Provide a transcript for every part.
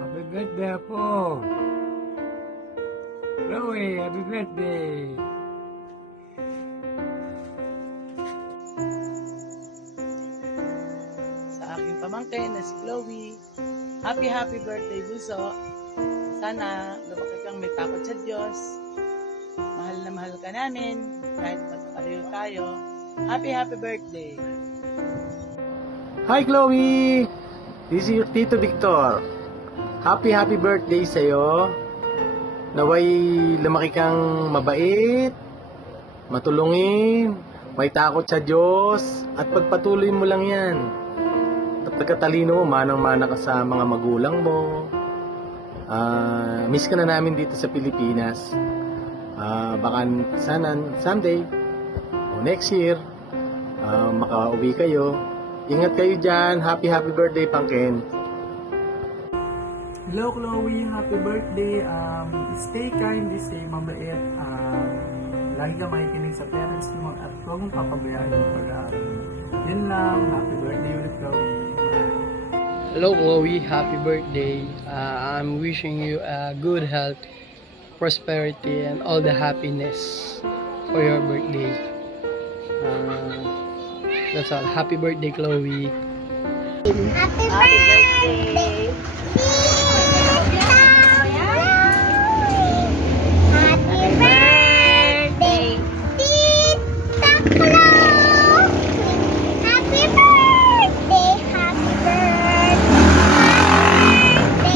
Happy birthday po! Chloe, happy birthday! Sa aking pamangkin na si Chloe, happy birthday Bunso. Sana lumaki kang may takot sa Diyos. Mahal na mahal ka namin kahit magkakalayo tayo. Happy birthday! Hi Chloe! This is your Tito Victor. Happy birthday sa'yo. Naway lumaki kang mabait, matulungin, may takot sa Diyos, at pagpatuloy mo lang yan. At pagkatalino mo, manang-mana ka sa mga magulang mo. Miss ka na namin dito sa Pilipinas. Baka sana someday o next year makauwi kayo. Ingat kayo dyan. Happy birthday, Pangkin. Hello Chloe, happy birthday. Stay kind, stay mabait. Lagi ka makikinig sa parents mo at huwag mong papabayaan yung pag-aaral mo. Yun lang, happy birthday ulit Chloe. Bye. Hello Chloe, happy birthday. I'm wishing you good health, prosperity, and all the happiness for your birthday. That's all. Happy birthday, Chloe. Happy birthday! Happy birthday, Tita Chloe! Happy birthday, happy birthday,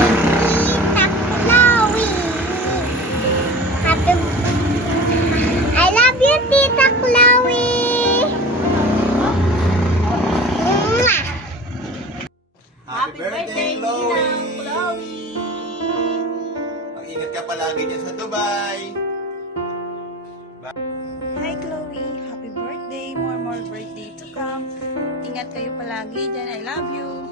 Tita Chloe! I love you, Tita Chloe! Mwah! Happy birthday, Chloe! Mag-ingat ka palagi dyan sa Dubai. Hi Chloe, happy birthday, more birthday to come. Ingat kayo palagi dyan, I love you.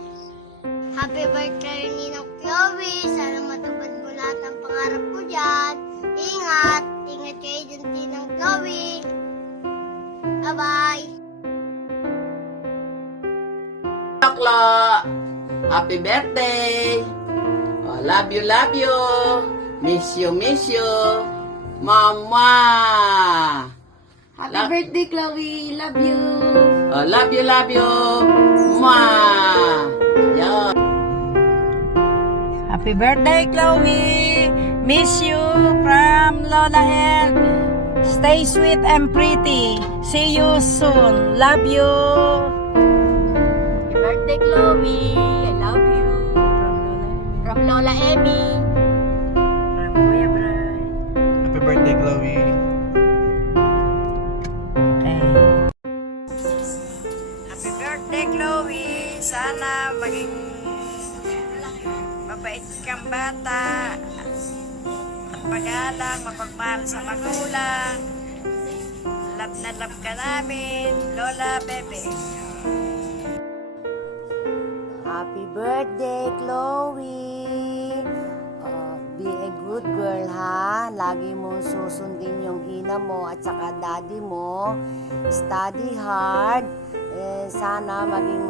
Happy birthday, Ninong Chloe! Sana matupad mo lahat ang pangarap mo dyan. Ingat! Ingat kayo dyan, Ninong Chloe! Bye-bye! Choklo! Happy birthday! Oh, love you! Miss you! Mama! Happy birthday Chloe, love you. Oh, love you! Mwah! Yan. Happy birthday Chloe, miss you from Lola Health. Stay sweet and pretty. See you soon. Love you. Happy birthday, Chloe! I love you! From Lola Emmy! From Kuya Bray. Happy birthday, Chloe. Okay. Happy birthday Chloe. Sana maging mabait kang bata at magalang, mapagmahal sa magulang. Love na love ka namin, Lola Bebe. Happy birthday, Chloe! lagi mong susundin yung ina mo at saka daddy mo. Study hard. Sana maging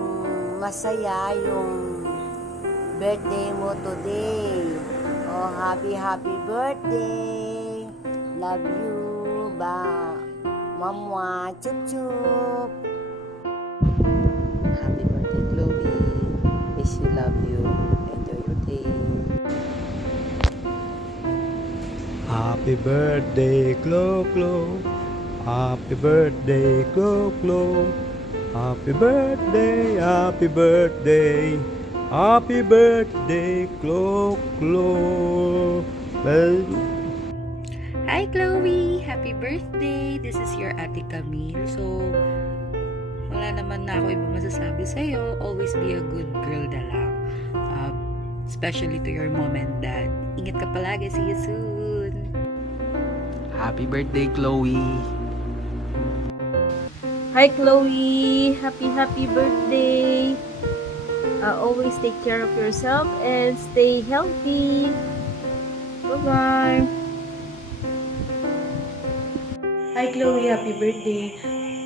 masaya yung birthday mo today. Oh, happy birthday. Love you. Ba. Mama, chup chup. Happy birthday, Chloe. Miss you, love you. Enjoy your day. Happy birthday, Glo Glo. Happy birthday, Glo Glo. Happy birthday, happy birthday. Happy birthday, Glo Glo. Well, Hi Chloe! Happy birthday! This is your Ate Camille. So, wala naman na ako ibang masasabi sa'yo. Always be a good girl na lang. Especially to your mom and dad. Ingat ka palagi. See you soon! Happy birthday, Chloe. Hi Chloe! Happy birthday! Always take care of yourself and stay healthy. Bye-bye! Hi Chloe, happy birthday.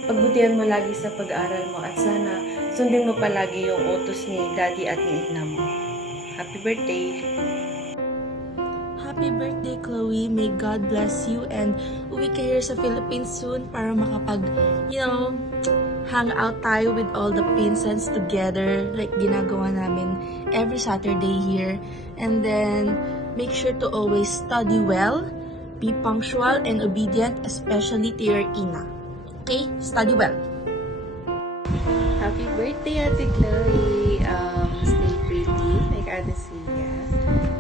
Pagbutihan mo lagi sa pag-aaral mo at sana sundin mo palagi yung utos ni daddy at ni ina mo. Happy birthday. Happy birthday, Chloe. May God bless you and uwi ka here sa Philippines soon para makapag, hang out tayo with all the pinsans together like ginagawa namin every Saturday here. And then, make sure to always study well, be punctual and obedient, especially to your ina. Okay? Study well. Happy birthday, Ate Chloe. Stay pretty, like Ate Sia.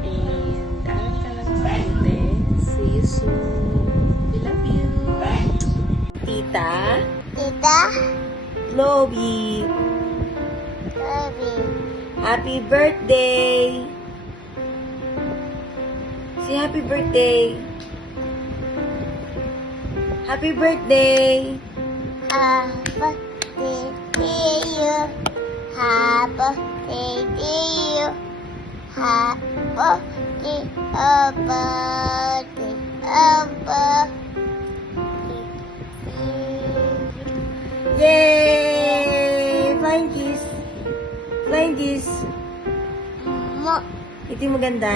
And aral ka lang mabuti. See you soon. We love you. Tita, Tita, Chloe, Chloe, happy birthday. Say happy birthday. Happy birthday. happy birthday to you. Happy birthday to you. Happy birthday, happy birthday, happy birthday to you. Yay! Flying kiss. Flying kiss. Mo. Ito yung maganda.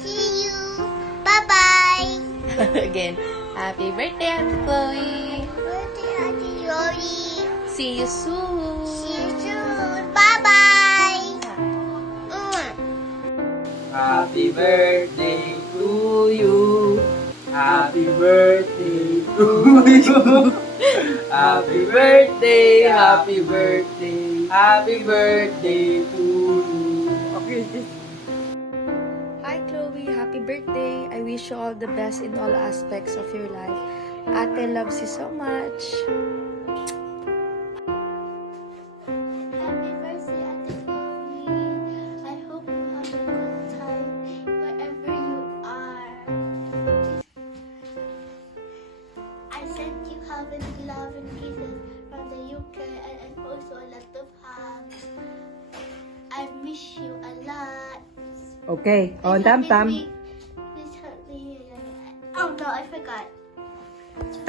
See you. Bye-bye. Again, happy birthday, Ate Chloe. Happy birthday, Auntie Yori. See you soon. See you soon. Bye-bye. Happy birthday to you. Happy birthday to you. Happy birthday, happy birthday, happy birthday to you. Okay, Hi Chloe, happy birthday. I wish you all the best in all aspects of your life. Ate loves you so much. Happy birthday, Ate Chloe. I hope you have a good time wherever you are. I sent you hugs, love, and kisses from the UK and also a lot of hugs. I miss you a lot. Okay. Oh, Tam. Please help me. Oh no, I forgot.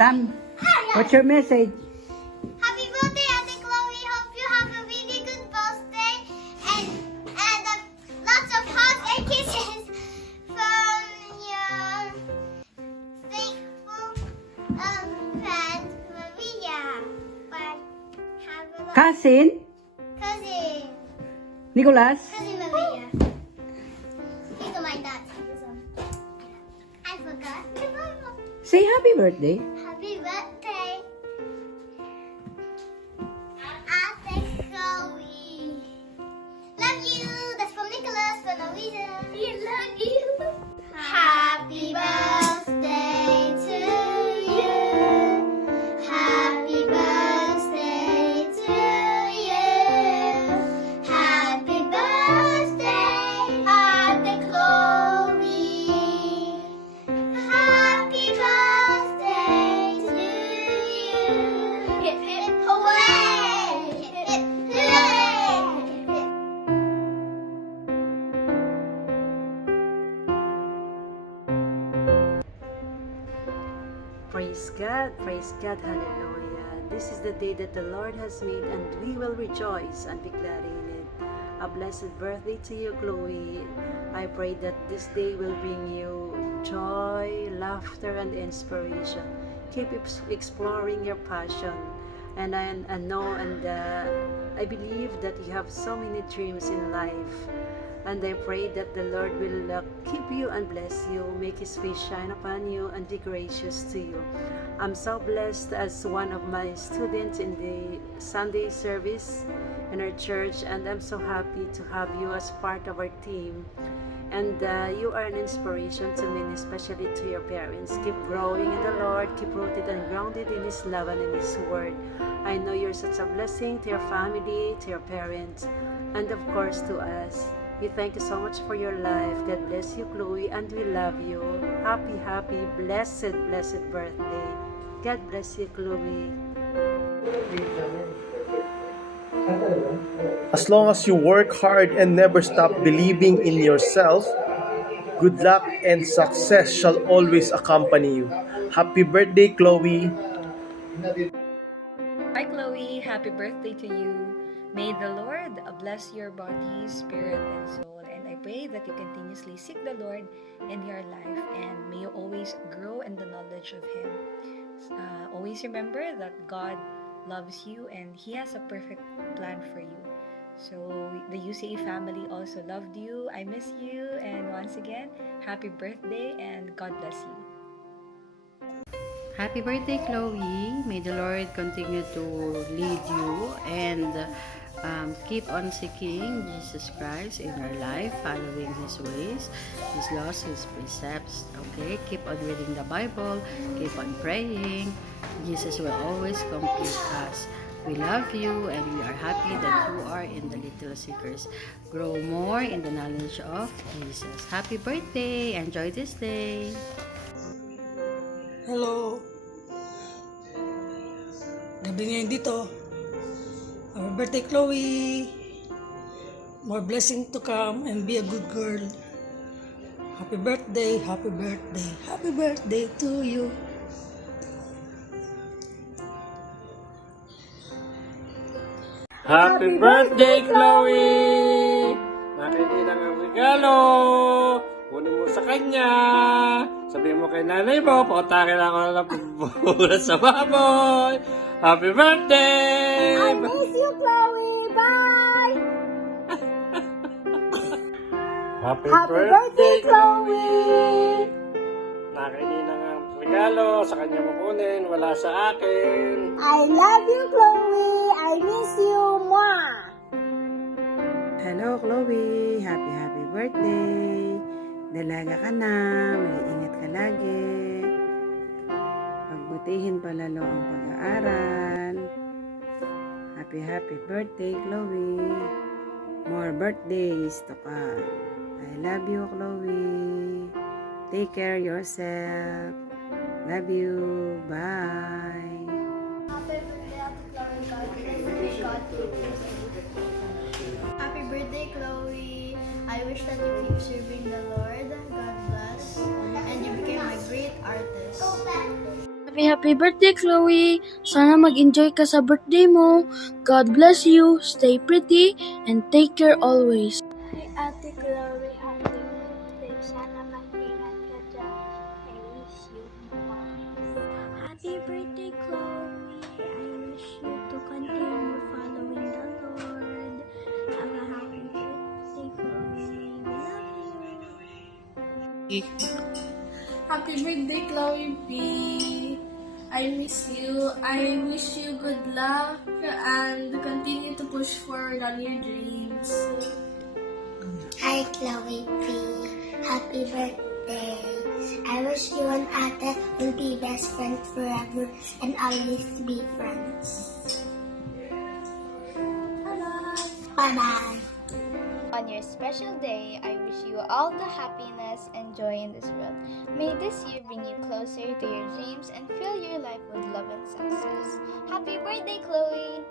Tam, what's your message? Happy birthday, Ate Chloe. Hope you have a really good birthday and lots of hugs and kisses from your faithful friend Maria. But have a lot Cousin? cousin Nicholas? Maria. He's my dad. I forgot. Say happy birthday. Happy birthday, Ate Chloe. Love you. That's from Nicholas for no reason. We love you. Happy birthday to you. Happy birthday to you. Happy birthday, Ate Chloe. Happy birthday Praise God, hallelujah. This is the day that the Lord has made, and we will rejoice and be glad in it. A blessed birthday to you, Chloe. I pray that this day will bring you joy, laughter, and inspiration. Keep exploring your passion. And I believe that you have so many dreams in life. And I pray that the Lord will keep you and bless you, make His face shine upon you, and be gracious to you. I'm so blessed as one of my students in the Sunday service in our church, and I'm so happy to have you as part of our team. And you are an inspiration to me, especially to your parents. Keep growing in the Lord, keep rooted and grounded in His love and in His Word. I know you're such a blessing to your family, to your parents, and of course to us. We thank you so much for your life. God bless you, Chloe, and we love you. Happy, blessed birthday. God bless you, Chloe. As long as you work hard and never stop believing in yourself, good luck and success shall always accompany you. Happy birthday, Chloe! Hi, Chloe. Happy birthday to you. May the Lord bless your body, spirit, and soul. And I pray that you continuously seek the Lord in your life, and may you always grow in the knowledge of Him. Always remember that God loves you and He has a perfect plan for you. So the UCA family also loved you. I miss you. And once again, happy birthday and God bless you. Happy birthday, Chloe. May the Lord continue to lead you and keep on seeking Jesus Christ in your life, following His ways, His laws, His precepts. Okay, keep on reading the Bible, keep on praying. Jesus will always complete us. We love you and we are happy that you are in the Little Seekers. Grow more in the knowledge of Jesus. Happy birthday! Enjoy this day! Hello. Gabi ngayon dito. Happy birthday, Chloe. More blessing to come and be a good girl. Happy birthday, happy birthday, happy birthday to you. Happy birthday, Chloe! Nakikilang ang regalo. Kunin mo sa kanya. Sabihin mo kay nanay mo, pautakin ako na pagbubulat sa baboy. Happy birthday! I miss you, Chloe. Bye! Happy birthday, Chloe! Nakikilang ang regalo. Sa kanya mo kunin, wala sa akin. I love you, Chloe. I miss you. Mwah! Hello, Chloe. Happy birthday. Dalaga ka na. May ingat ka lagi. Pagbutihin pa lalo ang pag-aaral. Happy birthday, Chloe. More birthdays to come. I love you, Chloe. Take care yourself. Love you. Bye. Happy birthday, Chloe. I wish that you keep serving the Lord. God bless. And you became a great artist. Happy birthday, Chloe. Sana mag-enjoy ka sa birthday mo. God bless you. Stay pretty and take care always. Hi, Ate Chloe. Happy birthday. Sana mag-ingat ka dyan. I miss you. Happy birthday, Chloe. I wish you to continue following the Lord. Have a happy birthday, Chloe. We love you. Happy birthday, Chloe B. I miss you. I wish you good luck and continue to push forward on your dreams. Hi, Chloe P. Happy birthday. I wish you and Ate will be best friends forever and always be friends. Bye-bye. Bye-bye. On your special day, I wish you all the happiness and joy in this world. May this year bring you closer to your dreams and fill your life with love and success. Happy birthday, Chloe!